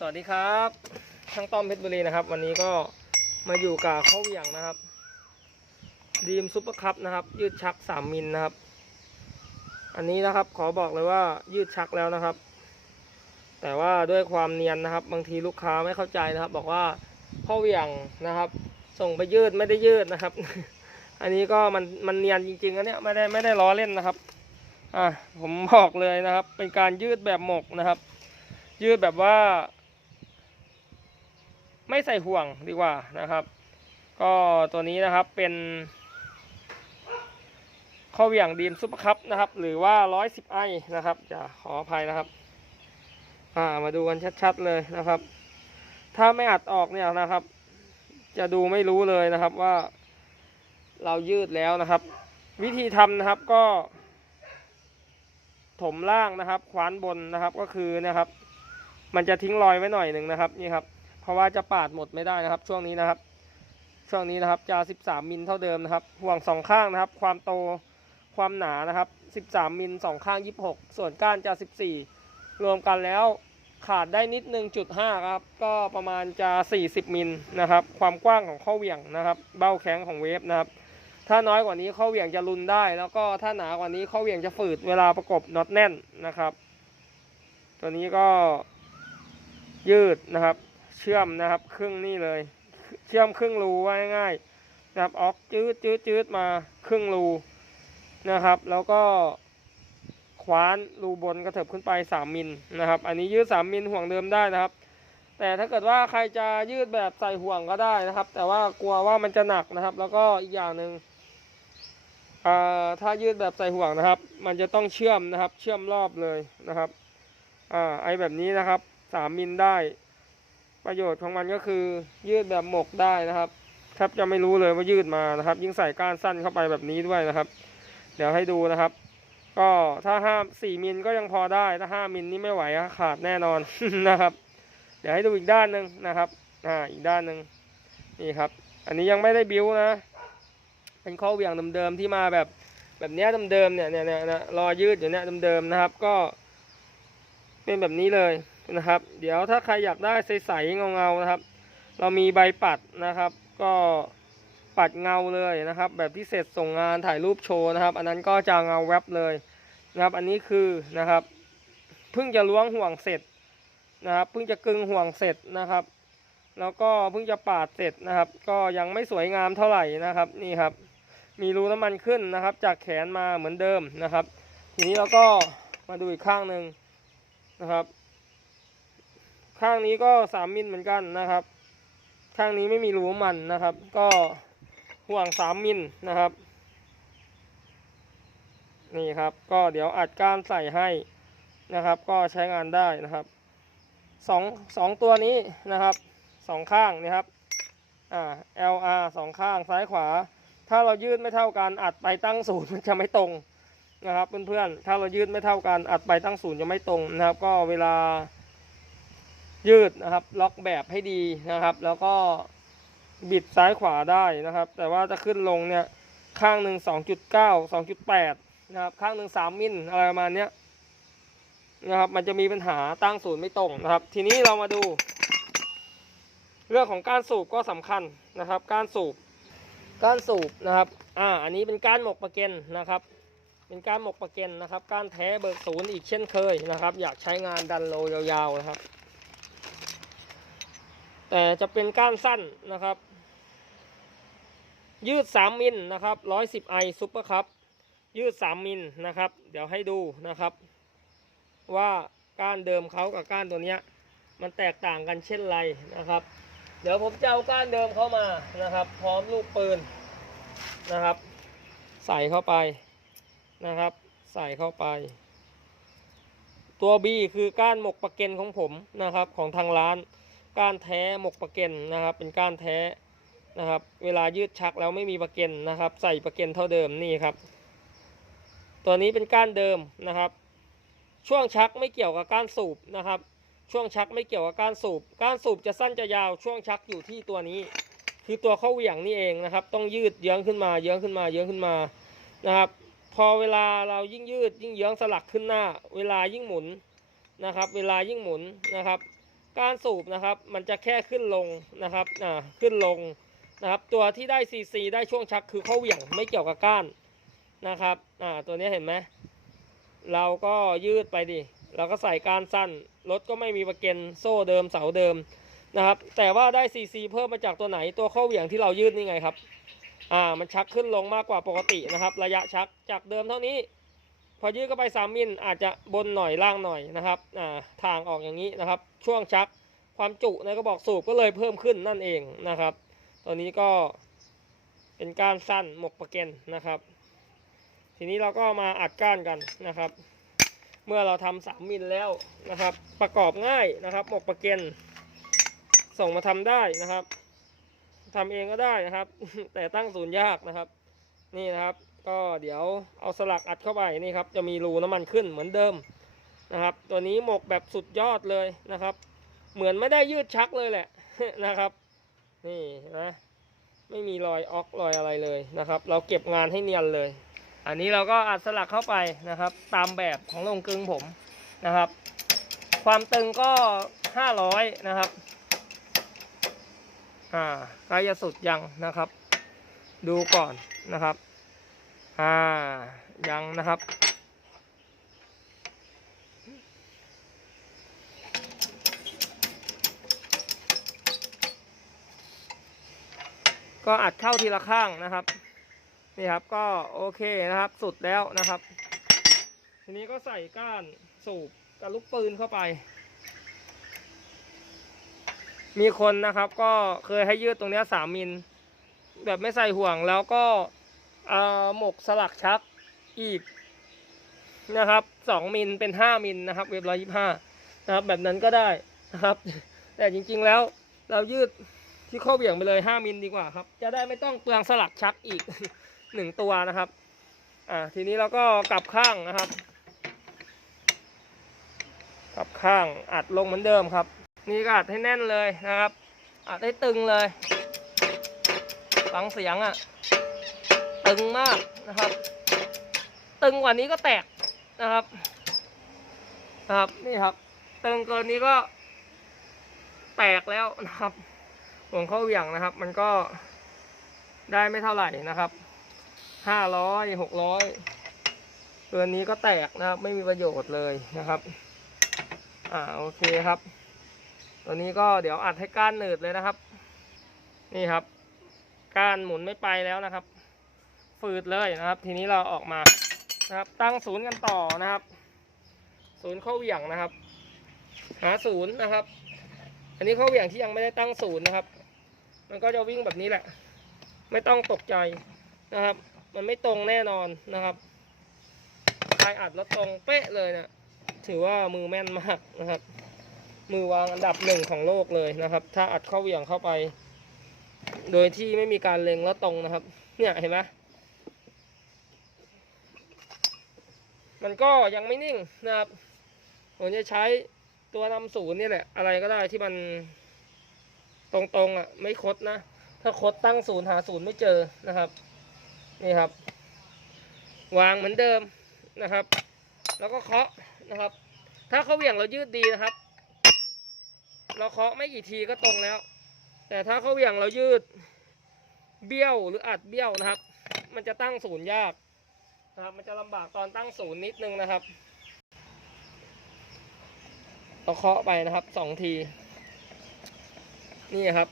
สวัสดีครับช่างต้อมเพชรบุรีนะครับ วันนี้ก็มาอยู่กับข้าเวียงนะครับ ดีมซุปเปอร์คัพนะครับ ยืดชัก3มิลนะครับ อันนี้นะครับขอบอกเลยว่ายืดชักแล้วนะครับ แต่ว่าด้วยความเนียนนะครับ บางทีลูกค้าไม่เข้าใจนะครับ บอกว่าข้าเวียงนะครับ ส่งไปยืดไม่ได้ยืดนะครับ อันนี้ก็มันมันเนียนจริงๆนะเนี่ยไม่ได้ไม่ได้ล้อเล่นนะครับอะผมบอกเลยนะครับ เป็นการยืดแบบหมกนะครับ ยืดแบบว่า ไม่ใส่ห่วงดีกว่านะครับ ก็ตัวนี้นะครับเป็นข้อเหวี่ยงดีมซุปเปอร์คัพนะครับ หรือว่า 110 ไอนะครับจะขออภัยนะครับอ่ามาดูกันชัดๆเลยนะครับ ถ้าไม่อัดออกเนี่ยนะครับ จะดูไม่รู้เลยนะครับว่า เรายืดแล้วนะครับ วิธีทำนะครับก็ ถมล่างนะครับคว้านบนนะครับก็คือนะครับ มันจะทิ้งรอยไว้หน่อยหนึ่งนะครับนี่ครับ เพราะว่าจะปาดหมดไม่ได้นะครับ ช่วงนี้นะครับ ช่วงนี้นะครับจะ 13 มิลเท่าเดิมนะครับ ห่วงสองข้างนะครับ ความโตความหนานะครับ 13 มิลสองข้าง 26 ส่วนก้านจะ 14 รวมกันแล้วขาดได้นิดนึงจุด5ครับ ก็ประมาณจะ 40 มิลนะครับ ความกว้างของข้อเหวี่ยงนะครับ เบ้าแข็งของเวฟนะครับ ถ้าน้อยกว่านี้ข้อเหวี่ยงจะรุนได้ แล้วก็ถ้าหนากว่านี้ข้อเหวี่ยงจะฝืดเวลาประกบน็อตแน่นนะครับ ตัวนี้ก็ยืดนะครับ เชื่อมนะครับ ครึ่งนี่เลย เชื่อมครึ่งรูว่าง่ายๆนะครับออกจืดจืดจืดมาครึ่งรูนะครับ แล้วก็คว้านรูบนกระเถิบขึ้นไป 3 มิลนะครับ อันนี้ยืด 3 มิลห่วงเดิมได้นะครับ แต่ถ้าเกิดว่าใครจะยืดแบบใส่ห่วงก็ได้นะครับ แต่ว่ากลัวว่ามันจะหนักนะครับ แล้วก็อีกอย่างหนึ่งอ่าถ้ายืดแบบใส่ห่วงนะครับ มันจะต้องเชื่อมนะครับ เชื่อมรอบเลยนะครับอ่าไอแบบนี้นะครับ 3 มิลได้ ประโยชน์ของมันก็คือยืดแบบหมกได้นะครับแทบจะไม่รู้เลยว่ายืดมานะครับ ยิ่งใส่ก้านสั้นเข้าไปแบบนี้ด้วยนะครับ เดี๋ยวให้ดูนะครับ ก็ถ้าห้าสี่มิลก็ยังพอได้ถ้าห้ามิลนี่ไม่ไหวขาดแน่นอนนะครับ เดี๋ยวให้ดูอีกด้านหนึ่งนะครับอ่าอีกด้านหนึ่งนี่ครับ อันนี้ยังไม่ได้บิ้วนะ เป็นข้อเวี่ยงเดิมๆที่มาแบบแบบเนี้ยเดิมๆเนี่ยเนี่ยเนี่ยเนี่ยรอยืดอยู่เนี่ยเดิมๆนะครับ ก็เป็นแบบนี้เลย นะครับ เดี๋ยวถ้าใครอยากได้ใสๆเงาๆนะครับ เรามีใบปัดนะครับ ก็ปัดเงาเลยนะครับ แบบที่เสร็จส่งงานถ่ายรูปโชว์นะครับ อันนั้นก็จะเงาแวบเลยนะครับ อันนี้คือนะครับเพิ่งจะล้วงห่วงเสร็จนะครับเพิ่งจะกึงห่วงเสร็จนะครับ แล้วก็เพิ่งจะปาดเสร็จนะครับ ก็ยังไม่สวยงามเท่าไหร่นะครับนี่ครับ มีรูน้ำมันขึ้นนะครับ จากแขนมาเหมือนเดิมนะครับ ทีนี้เราก็มาดูอีกข้างหนึ่งนะครับ ข้างนี้ก็สามมิลเหมือนกันนะครับ ข้างนี้ไม่มีรูมันนะครับ ก็ห่วงสามมิลนะครับ นี่ครับ ก็เดี๋ยวอัดก้านใส่ให้นะครับ ก็ใช้งานได้นะครับสองสองตัวนี้นะครับสองข้างนี่ครับอ่า LR สองข้างซ้ายขวา ถ้าเรายืดไม่เท่ากันอัดไปตั้งศูนย์มันจะไม่ตรงนะครับเพื่อนๆถ้าเรายืดไม่เท่ากันอัดไปตั้งศูนย์จะไม่ตรงนะครับ ก็เวลา ยืดนะครับ ล็อกแบบให้ดีนะครับ แล้วก็บิดซ้ายขวาได้นะครับ แต่ว่าจะขึ้นลงเนี่ยข้างหนึ่งสองจุดเก้าสองจุดแปดนะครับ ข้างหนึ่งสามมิลอะไรประมาณเนี้ยนะครับ มันจะมีปัญหาตั้งศูนย์ไม่ตรงนะครับ ทีนี้เรามาดู เรื่องของการสูบก็สำคัญนะครับ การสูบการสูบนะครับ อ่า อันนี้เป็นการหมกประเก็นนะครับ เป็นการหมกประเก็นนะครับการแท้เบิกศูนย์อีกเช่นเคยนะครับ อยากใช้งานดันโลยาวๆนะครับ แต่จะเป็นก้านสั้นนะครับ ยืด 3 มิลนะครับ110ไอซุปเปอร์คัพยืด 3 มิลนะครับ เดี๋ยวให้ดูนะครับ ว่าก้านเดิมเขากับก้านตัวเนี้ยมันแตกต่างกันเช่นไรนะครับ เดี๋ยวผมจะเอาก้านเดิมเข้ามานะครับ พร้อมลูกปืนนะครับ ใส่เข้าไปนะครับ ใส่เข้าไป ตัว B คือก้านหมกปะเก็นของผมนะครับของทางร้าน ก้านแท้หมกประเก็นนะครับ เป็นก้านแท้นะครับ เวลายืดชักแล้วไม่มีประเก็นนะครับ ใส่ประเก็นเท่าเดิมนี่ครับ ตัวนี้เป็นก้านเดิมนะครับ ช่วงชักไม่เกี่ยวกับก้านสูบนะครับ ช่วงชักไม่เกี่ยวกับก้านสูบก้านสูบจะสั้นจะยาว ช่วงชักอยู่ที่ตัวนี้ คือตัวเข้าเหวี่ยงนี่เองนะครับ ต้องยืดเยื้องขึ้นมา เยื้องขึ้นมา เยื้องขึ้นมานะครับ พอเวลาเรายิ่งยืดยิ่งเยื้องสลักขึ้นหน้า เวลายิ่งหมุนนะครับ เวลายิ่งหมุนนะครับ กานสูบนะครับมันจะแค่ขึ้นลงนะครับอ่าขึ้นลงนะครับ ตัวที่ได้ซีซีได้ช่วงชักคือเข้าเหวี่ยงไม่เกี่ยวกับก้านนะครับอ่าตัวนี้เห็นไหมเราก็ยืดไปดิเราก็ใส่ก้านสั้นรถก็ไม่มีประเกันโซ่เดิมเสาเดิมนะครับ แต่ว่าได้ซีซีเพิ่มมาจากตัวไหนตัวเข้าเหวี่ยงที่เรายืดนี่ไงครับอ่ามันชักขึ้นลงมากกว่าปกตินะครับ ระยะชักจากเดิมเท่านี้ พอยืดเข้าไป3มิลอาจจะบนหน่อยล่างหน่อยนะครับอ่าทางออกอย่างนี้นะครับ ช่วงชักความจุในกระบอกสูบก็เลยเพิ่มขึ้นนั่นเองนะครับ ตัวนี้ก็เป็นก้านสั้นหมกประเกนนะครับ ทีนี้เราก็มาอัดก้านกันนะครับ เมื่อเราทำสามมิลแล้วนะครับ ประกอบง่ายนะครับ หมกประเกนส่งมาทำได้นะครับทำเองก็ได้นะครับ แต่ตั้งศูนย์ยากนะครับ นี่นะครับ ก็เดี๋ยวเอาสลักอัดเข้าไปนี่ครับจะมีรูน้ำมันขึ้นเหมือนเดิมนะครับ ตัวนี้หมกแบบสุดยอดเลยนะครับ เหมือนไม่ได้ยืดชักเลยแหละนะครับ นี่นะไม่มีรอยออกรอยอะไรเลยนะครับ เราเก็บงานให้เนียนเลย อันนี้เราก็อัดสลักเข้าไปนะครับ ตามแบบของโรงกึงผมนะครับ ความตึงก็500นะครับอ่าใกล้จะสุดยังนะครับ ดูก่อนนะครับ อ่ายังนะครับ ก็อัดเข้าทีละข้างนะครับ นี่ครับก็โอเคนะครับสุดแล้วนะครับ ทีนี้ก็ใส่ก้านสูบกับลูกปืนเข้าไป มีคนนะครับก็เคยให้ยืดตรงนี้สามมิลแบบไม่ใส่ห่วงแล้วก็ หมกสลักชักอีกนะครับสองมิลเป็นห้ามิลนะครับ เว็บร้อยยี่ห้านะครับ แบบนั้นก็ได้นะครับ แต่จริงๆแล้วเรายืดที่ข้อเบี่ยงไปเลยห้ามิลดีกว่าครับ จะได้ไม่ต้องเปลืองสลักชักอีกหนึ่งตัวนะครับ อ่าทีนี้เราก็กลับข้างนะครับ กลับข้างอัดลงเหมือนเดิมครับ นี่ก็อัดให้แน่นเลยนะครับ อัดให้ตึงเลย ฟังเสียงอะ่ะ ตึงมากนะครับ ตึงกว่านี้ก็แตกนะครับนะครับนี่ครับ ตึงเกินนี้ก็แตกแล้วนะครับห่วงเข้าเหวี่ยงนะครับ มันก็ได้ไม่เท่าไหร่นะครับห้าร้อยหกร้อยเกินนี้ก็แตกนะครับ ไม่มีประโยชน์เลยนะครับ อ่าโอเคครับ ตัวนี้ก็เดี๋ยวอัดให้ก้านหนืดเลยนะครับ นี่ครับ ก้านหมุนไม่ไปแล้วนะครับ ฝืดเลยนะครับ ทีนี้เราออกมานะครับ ตั้งศูนย์กันต่อนะครับ ศูนย์เข้าเหวี่ยงนะครับ หาศูนย์นะครับ อันนี้เข้าเหวี่ยงที่ยังไม่ได้ตั้งศูนย์นะครับ มันก็จะวิ่งแบบนี้แหละ ไม่ต้องตกใจนะครับ มันไม่ตรงแน่นอนนะครับใครอัดแล้วตรงเป๊ะเลยเนะี่ยถือว่ามือแม่นมากนะครับ มือวางอันดับหนึ่งของโลกเลยนะครับ ถ้าอัดเข้าเหวี่ยงเข้าไป โดยที่ไม่มีการเล็งแล้วตรงนะครับ เนี่ยเห็นไหม มันก็ยังไม่นิ่งนะครับผมจะใช้ตัวนำศูนย์นี่แหละ อะไรก็ได้ที่มันตรงๆอะ ไม่คดนะ ถ้าคดตั้งศูนย์หาศูนย์ไม่เจอนะครับ นี่ครับ วางเหมือนเดิมนะครับ แล้วก็เคาะนะครับ ถ้าเขาเหวี่ยงเรายืดดีนะครับ เราเคาะไม่กี่ทีก็ตรงแล้ว แต่ถ้าเขาเหวี่ยงเรายืดเบี้ยวหรืออัดเบี้ยวนะครับ มันจะตั้งศูนย์ยาก นะครับ มันจะลำบากตอนตั้งศูนย์นิดนึงนะครับเราเคาะไปนะครับสองที นี่ครับ